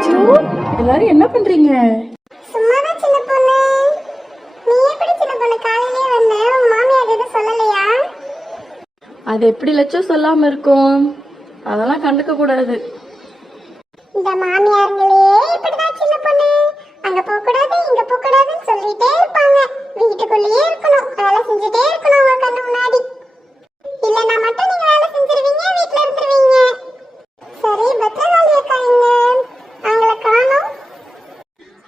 லட்சு, எல்லாரும் என்ன பண்றீங்க? சும்மாதான் சின்ன பொண்ணு. நீ எப்படி சின்ன பொண்ணு காலையிலே வந்த? உங்க மாமியார் எதுவும் சொல்லலையா? அது எப்படி லட்சு சொல்லாம இருக்கும்? அதெல்லாம் கண்டுக்க கூடாது. இந்த மாமியாருங்களே இப்படிதான் சின்ன பொண்ணு. அங்க போக கூடாது இங்க போக கூடாதுன்னு சொல்லிட்டே இருப்பாங்க. வீட்டுக்குள்ளேயே இருக்கணும், வேலை செஞ்சுட்டே இருக்கணும் உங்க கண்ணு முன்னாடி. இல்லைன்னா மட்டும் நீங்க வேலை செஞ்சிருவீங்க, வீட்டுல இருந்துருவீங்க. சரி, பத்ரகாளி அக்கா எங்க? அவங்கள காணோம்.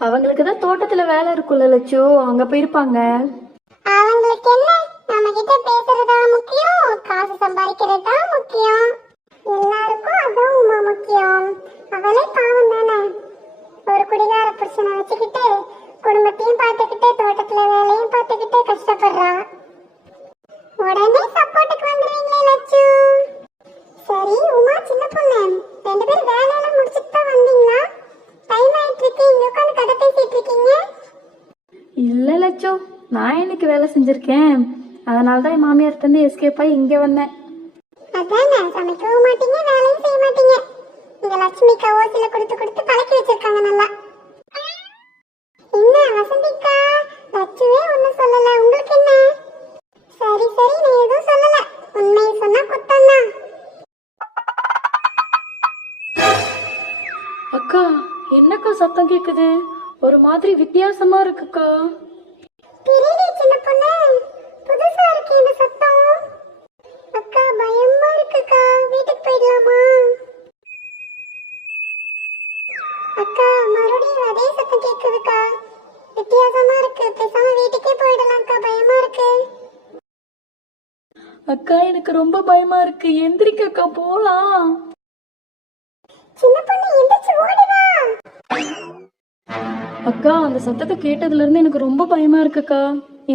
அவங்களுக்கு தான் தோட்டத்துல வேலை இருக்குல்ல லட்சு, அங்க போயிருப்பாங்க. அவங்களுக்கு என்ன, நம்ம கிட்ட பேசுறதா முக்கியம், காசு சம்பாதிக்கிறதா முக்கியம். எல்லாருக்கும் அதான் உமா முக்கியம். அவளே பாவம் தானே, ஒரு குடிகார புருஷனை வச்சுக்கிட்டு குடும்பத்தையும் பார்த்துக்கிட்டு தோட்டத்துல வேலையும் பார்த்துக்கிட்டு கஷ்டப்படுறா. உடனே சப்போர்ட்டுக்கு வந்துருவீங்களே லட்சு. சரி உமா சின்ன பொண்ணு, 2 பேரும் வேலையெல்லாம் முடிச்சுட்டு தான் வந்தீங்களா? டைம் ஆயிட்டு இருக்கு, இங்க உட்காந்து கதை பேசிட்டு இருக்கீங்க. இல்ல லட்சு, நான் இன்னைக்கு வேலை செஞ்சிருக்கேன். அதனாலதான் என் மாமியார்ட்ட இருந்து எஸ்கேப் ஆகி இங்க வந்தேன். அதானே, சமைக்கவும் மாட்டீங்க வேலையும் செய்ய மாட்டீங்க. இந்த லட்சுமிக்கா ஓசில கொடுத்து கொடுத்து பழக்கி வச்சிருக்காங்க நல்லா. என்ன வசந்திக்கா, லட்சுவே ஒன்னும் சொல்லல, உங்களுக்கு என்ன? சரி சரி, நான் எதுவும் சொல்லல, உண்மையை சொன்னா குத்தம் தான். அக்கா, என்னக்கா சத்தம் கேக்குது? ஒரு மாதிரி வித்தியாசமா இருக்குக்கா. தெரியல சின்ன பொண்ணு, புதுசா இருக்கு இந்த சத்தம். அக்கா பயமா இருக்குக்கா, வீட்டுக்கு போயிடலாமா? அக்கா மறுபடியும் அதே சத்தம் கேக்குதுக்கா, வித்தியாசமா இருக்கு. பேசாம வீட்டுக்கே போயிடலாம்க்கா, பயமா இருக்கு. அக்கா எனக்கு ரொம்ப பயமா இருக்கு, எந்திரிக்கா போலாம். சின்ன பொண்ணு எந்திரிச்சு ஓடி வா. அக்கா, அந்த சத்தத்தை கேட்டதுல இருந்து எனக்கு ரொம்ப பயமா இருக்குக்கா.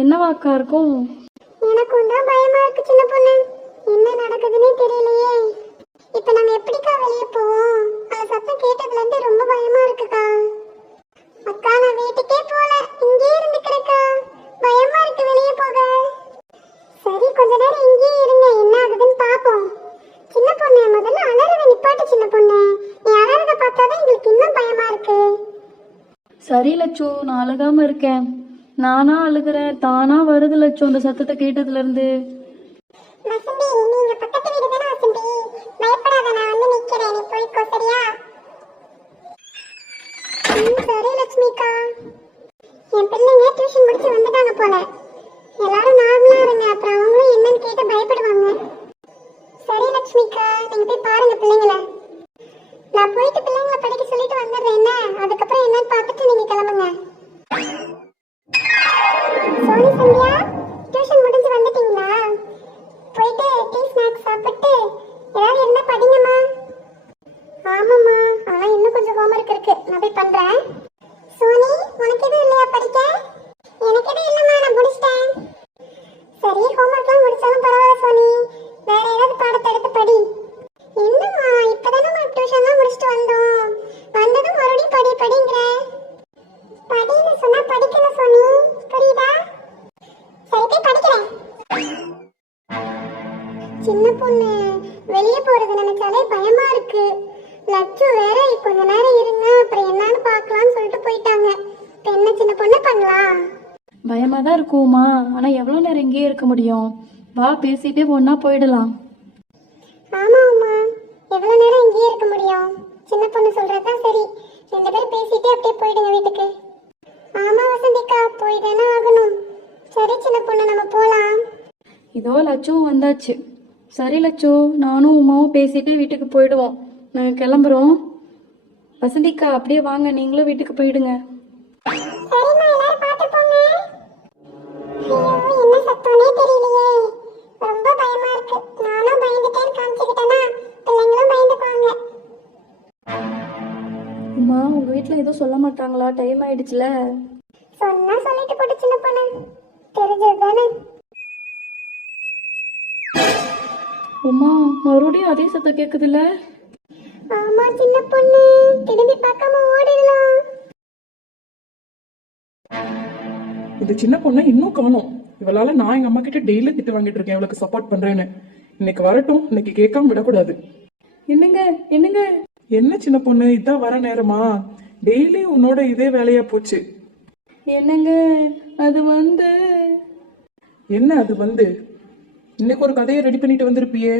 என்னவா அக்கா இருக்கும்? எனக்கும் தான் பயமா இருக்கு சின்ன பொண்ணு, என்ன நடக்குதுன்னே தெரியலையே. இப்ப நம்ம எப்படிக்கா வெளியே போவோம்? அந்த சத்தம் கேட்டதுல இருந்து ரொம்ப பயமா இருக்குக்கா. அக்கா நான் வீட்டுக்கே போல, இங்கே இருந்துக்கிறேக்கா, பயமா இருக்கு வெளியே போக. சரி கொஞ்ச நேரம் இங்கே இருங்க, என்ன ஆகுதுன்னு பாப்போம். சின்ன பொண்ணு முதல்ல அலறத நிப்பாட்டு சின்ன பொண்ணு, நீ அலறத பார்த்தாதான் எங்களுக்கு இன்னும் பயமா இருக்கு. சரி லட்சு, நான் அழுகாம இருக்கேன். நானா அழுகிறேன், தானா வருது லட்சு அந்த சத்தத்தை கேட்டதுல இருந்து. வசந்தி, நீங்க பக்கத்து வீடு தானே வசந்தி? பயப்படாத, நான் வந்து நிக்கிறேன், நீ போய்க்கோ சரியா? சரி லட்சுமிக்கா. என் பிள்ளைங்க டியூஷன் முடிச்சு வந்துட்டாங்க போல. எல்லாரும் நார்மலா இருங்க, அப்புறம் அவங்களும் என்னன்னு கேட்டு பயப்படுவாங்க. சரி லட்சுமிக்கா, நீங்க போய் பாருங்க பிள்ளைங்கள. நான் போயிட்டு பிள்ளைங்களை படிக்க சொல்லிட்டு வந்துடுறேன், என்ன? அதுக்கப்புறம் என்னன்னு பார்த்துட்டு நீங்க கிளம்புங்க. சோனி சந்தியா, டியூஷன் முடிஞ்சு வந்துட்டீங்களா? போயிட்டு டீ ஸ்நாக்ஸ் சாப்பிட்டு ஏதாவது என்ன படிங்கம்மா. ஆமாம்மா, ஆனால் இன்னும் கொஞ்சம் ஹோம்ஒர்க் இருக்கு, நான் போய் பண்றேன். சோனி, உனக்கு எதுவும் இல்லையா படிக்க? எனக்கு எதுவும் இல்லைம்மா, நான் முடிச்சிட்டேன். சரி, ஹோம்ஒர்க்லாம் முடிச்சாலும் பரவாயில்ல சோனி, வேற ஏதாவது பாடத்தை எடுத்து படி. என்னம்மா, இப்பதானம்மா டியூஷன்லாம் முடிச்சுட்டு வந்தோம், வந்ததும் மறுபடியும் படி படிங்கிற. படின்னு சொன்னா படிக்கணும் சோனி, புரியுதா? சரி போய் படிக்கிறேன். சின்ன பொண்ணு, வெளியே போறது நினைச்சாலே பயமா இருக்கு. லட்சு வேற கொஞ்ச நேரம் இருங்க அப்புறம் என்னன்னு பார்க்கலாம்னு சொல்லிட்டு போயிட்டாங்க. இப்ப என்ன சின்ன பொண்ணு பண்ணலாம்? பயமா தான் இருக்குமா, ஆனா எவ்வளவு நேரம் இங்கேயே இருக்க முடியும்? வா, பேசிட்டே ஒன்னா போயிடலாம். ஆமா அம்மா, எவ்வளவு நேரம் இங்கேயே இருக்க முடியும்? சின்ன பொண்ணு சொல்றதுதான் சரி, 2 பேரும் பேசிட்டே அப்படியே போயிடுங்க வீட்டுக்கு. ஆமா வசந்திக்கா, போய் தானே ஆகணும். சரி சின்ன பொண்ணு, நம்ம போலாம். இதோ லட்சுவும் வந்தாச்சு. சரி லட்சு, நானும் உமாவும் பேசிட்டே வீட்டுக்கு போயிடுவோம். நாங்கள் கிளம்புறோம். வசந்திக்கா அப்படியே வாங்க, நீங்களும் வீட்டுக்கு போயிடுங்க. சரிம்மா, எல்லாரும் பார்த்து போங்க. ஐயோ, என்ன சத்தம்னே தெரியலையே, ரொம்ப பயமா இருக்கு. நானும் பயந்துட்டேன்னு காமிச்சுக்கிட்டேன்னா பிள்ளைங்களும் பயந்துக்குவாங்க. உமா, உங்க வீட்டில் எதுவும் சொல்ல மாட்டாங்களா? டைம் ஆயிடுச்சுல. சொன்னா சொல்லிட்டு போட்டு சின்ன பொண்ணு, தெரிஞ்சது தானே. உமா, மறுபடியும் அதே சத்தம் கேக்குதுல்ல? ஆமா சின்ன பொண்ணு, திரும்பி பார்க்காம ஓடிடலாம். இந்த சின்ன பொண்ணை இன்னும் காணோம். இவளால நான் எங்க அம்மா கிட்ட டெய்லி திட்டு வாங்கிட்டு இருக்கேன், இவளுக்கு சப்போர்ட் பண்றேன்னு. இன்னைக்கு வரட்டும், இன்னைக்கு கேட்காம விடக்கூடாது. என்னங்க என்னங்க, என்ன சின்ன பொண்ணு, இதான் வர நேரமா? டெய்லி உன்னோட இதே வேலையா போச்சு. என்னங்க, அது என்ன அது இன்னைக்கு ஒரு கதையை ரெடி பண்ணிட்டு வந்திருப்பியே.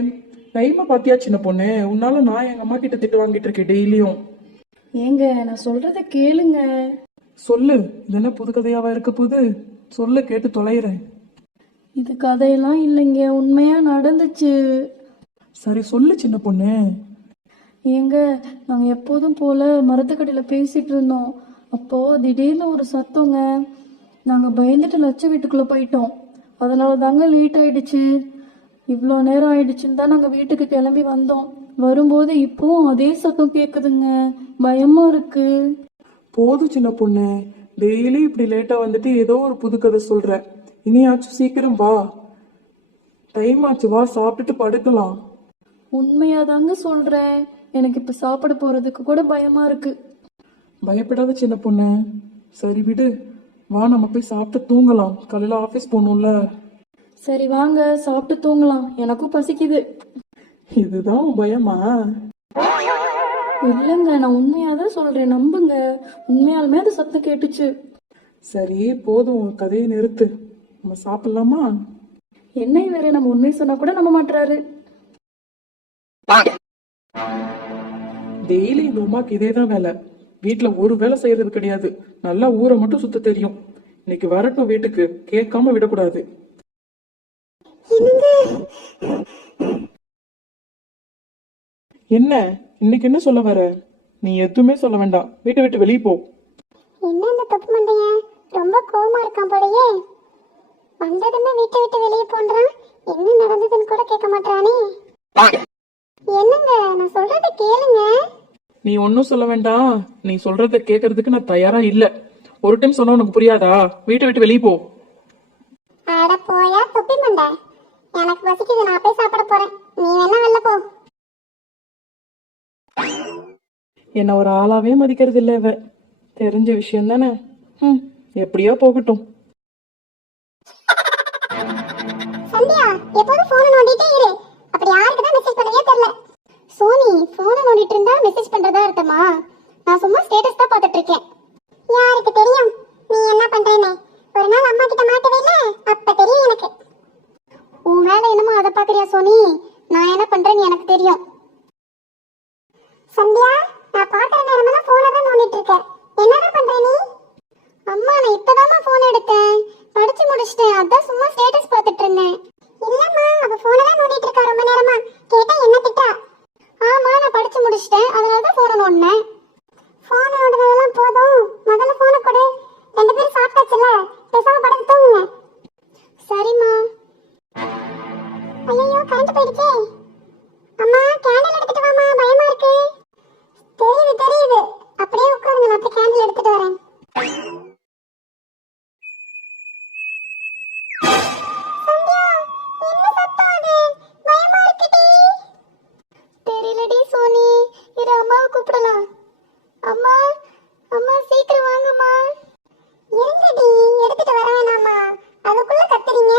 டைமை பாத்தியா சின்ன பொண்ணு? உன்னால நான் எங்க அம்மா கிட்ட திட்டு வாங்கிட்டு இருக்கேன் டெய்லியும். ஏங்க, நான் சொல்றத கேளுங்க. சொல்லு, இது என்ன புது கதையாவா இருக்க போகுது? சொல்லு, கேட்டு தொலைகிறேன். இது கதையெல்லாம் இல்லைங்க, உண்மையா நடந்துச்சு. சரி சொல்லு சின்ன பொண்ணு. ஏங்க, நாங்க எப்போதும் போல மரத்துக்கடியில் பேசிட்டு இருந்தோம். அப்போ திடீர்னு ஒரு சத்தங்க. நாங்க பயந்துட்டு லட்ச வீட்டுக்குள்ள போயிட்டோம். அதனால தாங்க லேட் ஆயிடுச்சு. இவ்வளோ நேரம் ஆயிடுச்சுன்னு தான் நாங்க வீட்டுக்கு கிளம்பி வந்தோம். வரும்போது இப்பவும் அதே சத்தம் கேக்குதுங்க. பயமா இருக்கு. போதும் சின்ன பொண்ணு, டெய்லி இப்படி லேட்டா வந்துட்டு ஏதோ ஒரு புது கதை சொல்ற. இனியாச்சும் சீக்கிரம் வா, டைம் ஆச்சு, வா சாப்பிட்டுட்டு படுக்கலாம். உண்மையாதாங்க சொல்றேன். எனக்கு இப்ப சாப்பிட போறதுக்கு கூட பயமா இருக்கு. பயப்படாத சின்ன பொண்ணு. சரி விடு, வா நம்ம போய் சாப்பிட்டு தூங்கலாம். காலையில ஆபீஸ் போகணும்ல. சரி வாங்க, சாப்பிட்டு தூங்கலாம். எனக்கும் பசிக்குது. இதுதான் உன் பயமா? இல்லைங்க, நான் உண்மையாதான் சொல்றேன், நம்புங்க. உண்மையாலுமே அது சத்தம் கேட்டுச்சு. சரி போதும், உன் கதையை நிறுத்து, நம்ம சாப்பிடலாமா? என்ன வேற, நம்ம உண்மை சொன்னா கூட நம்ப மாட்டாரு. டெய்லி இந்த உமாக்கு இதேதான் வேலை. வீட்டுல ஒரு வேலை செய்யறது கிடையாது. நல்லா ஊரை மட்டும் சுத்த தெரியும். இன்னைக்கு வரட்டும் வீட்டுக்கு, கேட்காம விடக்கூடாது. என்ன இன்னைக்கு என்ன சொல்ல வர? நீ எதுவுமே சொல்ல வேண்டாம், வீட்டை விட்டு வெளியே போ. என்ன இந்த தொப்பு மண்டைய ரொம்ப கோவமா இருக்கான் போலயே. வந்ததுமே வீட்டை விட்டு வெளியே போன்றான். என்ன நடந்ததுன்னு கூட கேட்க மாட்டானே. என்னங்க, நான் சொல்றத கேளுங்க. நீ ஒன்னும் சொல்ல வேண்டாம். நீ சொல்றத கேட்கறதுக்கு நான் தயாரா இல்ல. ஒரு டைம் சொன்னா உனக்கு புரியாதா? வீட்டை விட்டு வெளியே போ. அட போயா தொப்பி மண்டை, எனக்கு பசிக்குது, நான் போய் சாப்பிட போறேன். நீ வேணா வெளில போ. என்ன ஒரு ஆளாவே மதிக்கிறது இல்ல இவ. தெரிஞ்ச விஷயம் தானே. எப்படியோ போகட்டும். சந்தியா, எப்போதும் போன் நோண்டிட்டே இரு. அப்படி யாருக்கு தான் மெசேஜ் பண்ணவே தெரியல. சோனி, போன் நோண்டிட்டு இருந்தா மெசேஜ் பண்றதா அர்த்தமா? நான் சும்மா ஸ்டேட்டஸ் தான் பார்த்துட்டு இருக்கேன். யாருக்கு தெரியும் நீ என்ன பண்றேன்னு? ஒரு நாள் அம்மா கிட்ட மாட்டவே இல்ல, அப்ப தெரியும் எனக்கு. உன் வேலை என்னமோ அதை பாக்குறியா சோனி? நான் என்ன பண்றேன்னு எனக்கு தெரியும். சந்தியா, நான் பாக்குற நேரமெல்லாம் போனை தான் நோண்டிட்டு இருக்கேன். என்னதான் பண்ற நீ? அம்மா, நான் இப்பதாம்மா போன் எடுத்தேன், படிச்சு முடிச்சிட்டேன், அதான் சும்மா ஸ்டேட்டஸ் பார்த்துட்டு இருந்தேன். இல்லம்மா, அவ போனை தான் நோண்டிட்டு இருக்கா ரொம்ப நேரமா. கேட்டா என்ன திட்டா? ஆமா, நான் படிச்சு முடிச்சிட்டேன், அதனால தான் போனை நோண்டினேன். போனை நோண்டினதெல்லாம் போதும், முதல்ல போனை கொடு. ரெண்டு பேரும் சாப்பிட்டாச்சுல, பேசாம படுத்து தூங்குங்க. சரிம்மா. ஐயோ, கரண்ட் போயிடுச்சே. அம்மா, கேண்டில் எடுத்துட்டு வாமா, பயமா இருக்கு. தெரியுது தெரியுது, அப்படியே உட்காருங்க, நான் போய் கேண்டில் எடுத்துட்டு வரேன். சந்தியா, என்ன சத்தம் அது? பயமா இருக்குடி. தெரியலடி சோனி, இரு அம்மாவை கூப்பிடலாம். அம்மா, அம்மா சீக்கிரம் வாங்கம்மா. இருங்கடி, எடுத்துட்டு வர வேணாமா? அதுக்குள்ள கத்துறீங்க.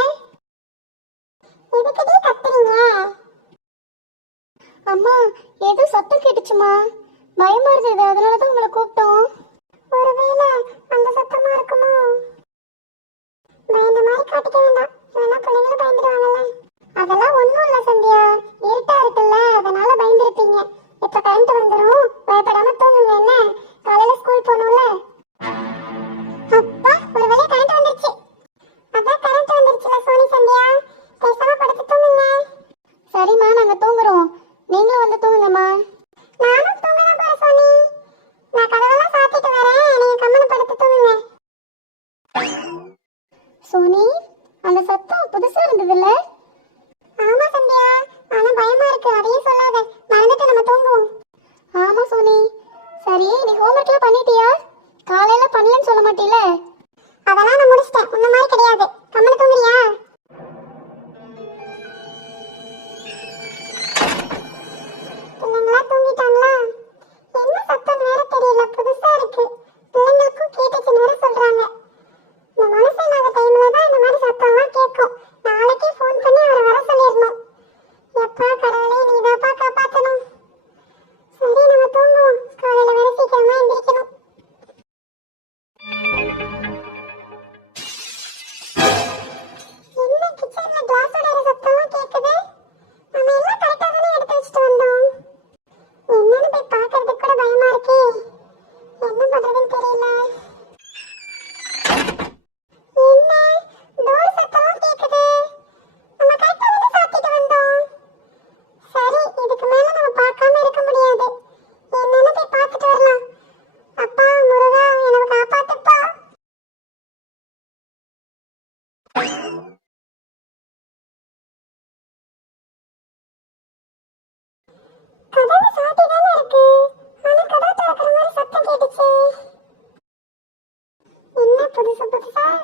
எதுக்குடி கத்துறீங்க? அம்மா, ஏதோ சத்தம் கேட்டுச்சுமா, பயமா இருந்தது, அதனாலதான் உங்களை கூப்பிட்டோம். ஒருவேளை அந்த சத்தமா இருக்குமோ? பயந்த மாதிரி காட்டிக்க வேண்டாம், இல்லைன்னா பிள்ளைங்களும் பயந்துடுவாங்கல்ல. அதெல்லாம் ஒண்ணும் இல்ல சந்தியா, இருட்டா இருக்குல்ல, அதனால பயந்துருப்பீங்க. இப்ப கரண்ட் வந்துடும், பயப்படாம தூங்குங்க. என்ன, காலையில ஸ்கூல் போகணும்ல. அப்பா, ஒரு வழியா கரண்ட் வந்துருச்சு. அதான் கரண்ட் வந்துருச்சுல சோனி. சந்தியா, பேசாம படுத்து தூங்குங்க. சரிம்மா, நாங்க தூங்குறோம், நீங்களும் வந்து தூங்குங்கம்மா. நானும் தூங்கலாம் போற சோனி. நான் கதவெல்லாம் சாத்திட்டு வரேன், நீங்க கம்மனு படுத்து தூங்குங்க. சோனி, அந்த சத்தம் புதுசா இருந்ததுல்ல? ஆமா சந்தியா, ஆனா பயமா இருக்கு, அதையும் சொல்லாத, மறந்துட்டு நம்ம தூங்குவோம். ஆமா சோனி. சரி, நீ ஹோம்வொர்க்லாம் பண்ணிட்டியா? காலையில பண்ணலன்னு சொல்ல மாட்டீல? அதெல்லாம் நான் முடிச்சிட்டேன், உன்ன மாதிரி கிடையாது. கம்மனு தூங்குறியா? பிள்ளைங்களா தூங்கிட்டாங்களா? என்ன சத்தம் வேற தெரியல, புதுசா இருக்கு. பிள்ளைங்களுக்கும் கேட்டுச்சுன்னு வேற சொல்றாங்க. இந்த மனசே நாங்க டைம்ல தான் இந்த மாதிரி சத்தம்லாம் கேட்கும். நாளைக்கே ஃபோன் பண்ணி அவரை வர சொல்லிடணும். எப்பா கடவுளே, நீதாப்பா காப்பாத்தணும். சரி, நம்ம தூங்க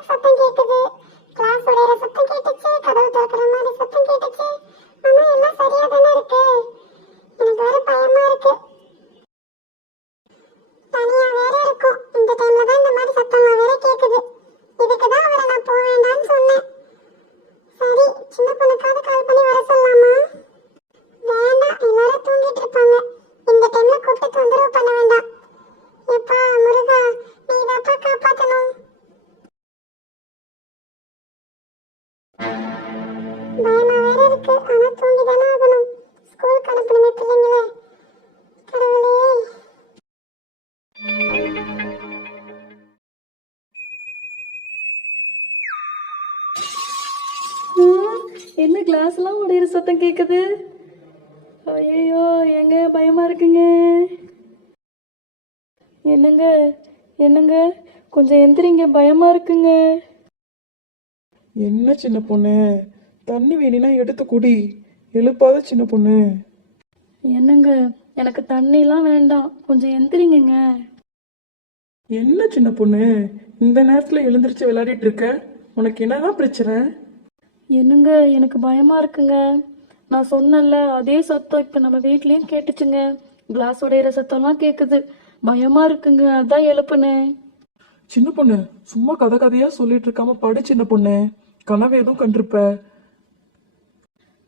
சத்தம் கேக்குது, கிளாஸ் உடையிற சத்தம் கேட்டுச்சு, கதவு திறக்கிற மாதிரி சத்தம் கேட்டுச்சு. ஆனா எல்லாம் சரியா தானே இருக்கு. எனக்கு வேற பயமா இருக்கு. தனியா வேற இருக்கும். இந்த டைம்ல தான் இந்த மாதிரி சத்தம்லாம் வேற கேக்குது. இதுக்கு தான் அவரை நான் போக வேண்டாம்னு சொன்னேன். சரி, சின்ன பொண்ணுக்காவது கால் பண்ணி வர சொல்லலாமா? வேண்டாம், எல்லாரும் தூங்கிட்டு இருப்பாங்க. இந்த டைம்ல கூப்பிட்டு தொந்தரவு பண்ண வேண்டாம். எப்பா முருகா, நீ தாப்பா காப்பாத்தணும். பயமா வேற இருக்கு. ஆனா தூங்கி தானே ஆகணும். ஸ்கூலுக்கு அனுப்பணுமே பிள்ளைங்களே. கடவுளே. என்ன கிளாஸ்லாம் உடையிற சத்தம் கேக்குது? ஐயோ, எங்க பயமா இருக்குங்க. என்னங்க என்னங்க, கொஞ்சம் எந்திரிங்க, பயமா இருக்குங்க. என்ன சின்ன பொண்ணு, தண்ணி வேணினா எடுத்து குடி. எழுப்பாத சின்ன பொண்ணு. என்னங்க, எனக்கு தண்ணிலாம் வேண்டாம், கொஞ்சம் எந்திரிங்க. என்ன சின்ன பொண்ணு, இந்த நேரத்துல எழுந்திருச்சு விளையாடிட்டு இருக்க? உனக்கு என்னதான் பிரச்சனை? என்னங்க, எனக்கு பயமா இருக்குங்க. நான் சொன்னேன்ல, அதே சத்தம் இப்ப நம்ம வீட்லயும் கேட்டுச்சுங்க. கிளாஸ் உடையிற சத்தம்லாம் கேக்குது. பயமா இருக்குங்க, அதான் எழுப்புனேன். சின்ன பொண்ணு, சும்மா கதை கதையா சொல்லிட்டு இருக்காம படு சின்ன பொண்ணு. கனவு எதுவும் கண்டிருப்ப.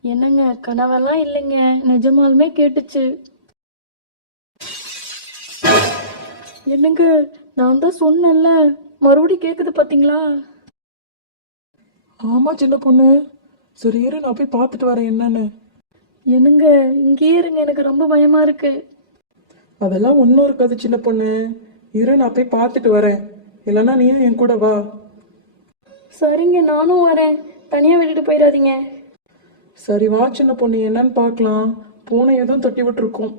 என்னங்க, கனவெல்லாம் இல்லைங்க, நிஜமாலுமே கேட்டுச்சு. என்னங்க, நான் தான் சொன்னேன்ல, மறுபடியும் கேக்குது பாத்தீங்களா? ஆமா சின்ன பொண்ணு. சரி இரு, நான் போய் பார்த்துட்டு வரேன் என்னன்னு. என்னங்க, இங்கேயே இருங்க, எனக்கு ரொம்ப பயமா இருக்கு. அதெல்லாம் ஒன்றும் இருக்காது சின்ன பொண்ணு. இரு, நான் போய் பார்த்துட்டு வரேன். இல்லைன்னா நீயும் என் கூட வா. சரிங்க, நானும் வரேன். தனியா விட்டுட்டு போயிடாதீங்க. சரி வா சின்ன பொண்ணு, என்னன்னு பார்க்கலாம். பூனை எதுவும் தட்டி விட்டுருக்கோம்.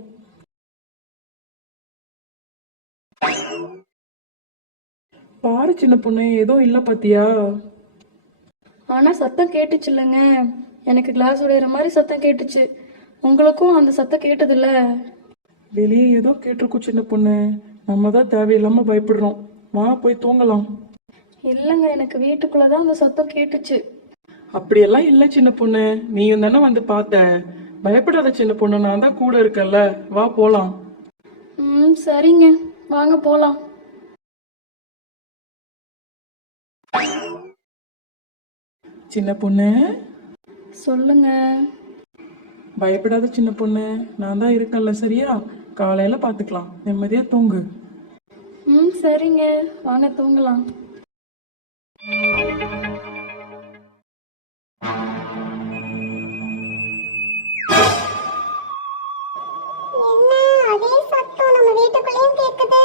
பாரு சின்ன பொண்ணு, எதுவும் இல்லை பாத்தியா? ஆனா சத்தம் கேட்டுச்சு இல்லைங்க, எனக்கு கிளாஸ் உடையிற மாதிரி சத்தம் கேட்டுச்சு. உங்களுக்கும் அந்த சத்தம் கேட்டதில்ல? வெளியே ஏதோ கேட்டிருக்கோம் சின்ன பொண்ணு. நம்ம தான் தேவையில்லாம பயப்படுறோம். வா போய் தூங்கலாம். இல்லைங்க, எனக்கு வீட்டுக்குள்ளதான் அந்த சத்தம் கேட்டுச்சு. அப்படியெல்லாம் இல்லை சின்ன பொண்ணு, நீயும் தானே வந்து பார்த்த. பயப்படாத சின்ன பொண்ணு, நான் தான் கூட இருக்கேன்ல. வா போலாம். சரிங்க, வாங்க போலாம். சின்ன பொண்ணு, சொல்லுங்க. பயப்படாத சின்ன பொண்ணு, நான் தான் இருக்கேன்ல. சரியா? காலையில பாத்துக்கலாம். நிம்மதியா தூங்கு. சரிங்க, வாங்க தூங்கலாம். என்ன அதே சத்தம் நம்ம வீட்டுக்குள்ளேயும் கேக்குது.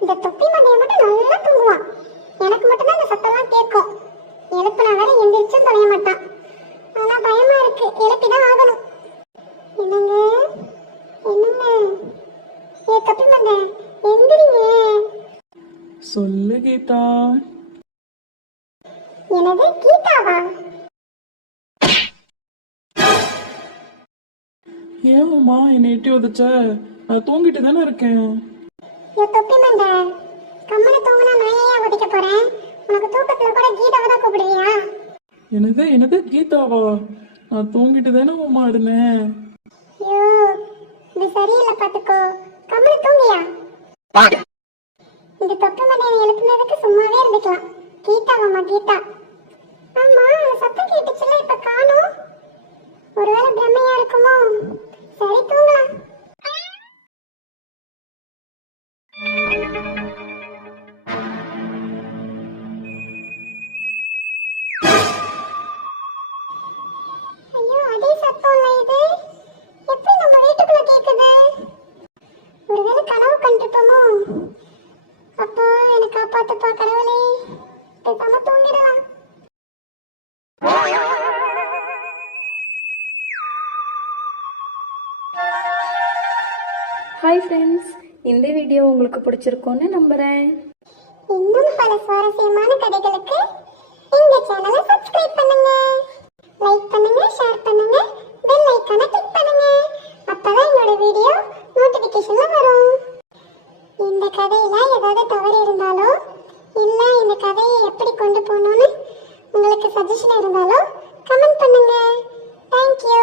இந்த தொப்பி மண்டைய மட்டும் நல்லா தூங்குவான். எனக்கு மட்டும் தான் இந்த சத்தம்லாம் கேட்கும். எழுப்புனா வேற எந்திரிச்சும் தொலைய மாட்டான். ஆனா பயமா இருக்கு, எழுப்பிதான் ஆகணும். என்னங்க என்னங்க, ஏ தொப்பி மண்டை எந்திரிங்க. சொல்லு கீதா. எனது கீதாவா? ஏமாம்மா என்னை எட்டி உதச்ச? நான் தூங்கிட்டு தானே இருக்கேன். ஏ தொப்பி மண்டை, கம்மனை தூங்கினா நான் ஏன் ஒட்டிக்க போறேன்? உனக்கு தூக்கத்துல கூட கீதாவை தான் கூப்பிடுவியா? என்னது என்னது கீதாவா? நான் தூங்கிட்டு தானே உமா இருந்தேன். ஐயோ, இது சரியில்லை பாத்துக்கோ. கம்மனை தூங்கியா? இந்த தொப்பி மண்டையை எழுப்புனதுக்கு சும்மாவே இருந்துக்கலாம். கீதாவாம்மா, கீதா. ஆமா, சத்தம் கேட்டுச்சுல, இப்ப காணோம். ஒருவேளை பிரம்மையா இருக்குமோ? சரி, தூங்கலாம். ஐயோ, அதே சத்தம் இல்ல இது. எப்படி நம்ம வீட்டுக்குள்ள கேக்குது? ஒருவேளை கனவு கண்டிருப்போமோ? அப்பா என்னை காப்பாத்துப்பா கடவுளே. பேசாம தூங்கிடலாம். ஹாய் ஃப்ரெண்ட்ஸ், இந்த வீடியோ உங்களுக்கு பிடிச்சிருக்கோன்னு நம்புறேன். இன்னும் பல சுவாரஸ்யமான கதைகளுக்கு இந்த சேனலை சப்ஸ்கிரைப் பண்ணுங்க, லைக் பண்ணுங்க, ஷேர் பண்ணுங்க, பெல் ஐகானை கிளிக் பண்ணுங்க. அப்பதான் என்னோட வீடியோ நோட்டிபிகேஷன்ல வரும். இந்த கதையில ஏதாவது தவறு இருந்தாலோ இல்ல இந்த கதையை எப்படி கொண்டு போகணும்னு உங்களுக்கு சஜஷன் இருந்தாலும் கமெண்ட் பண்ணுங்க. தேங்க்யூ.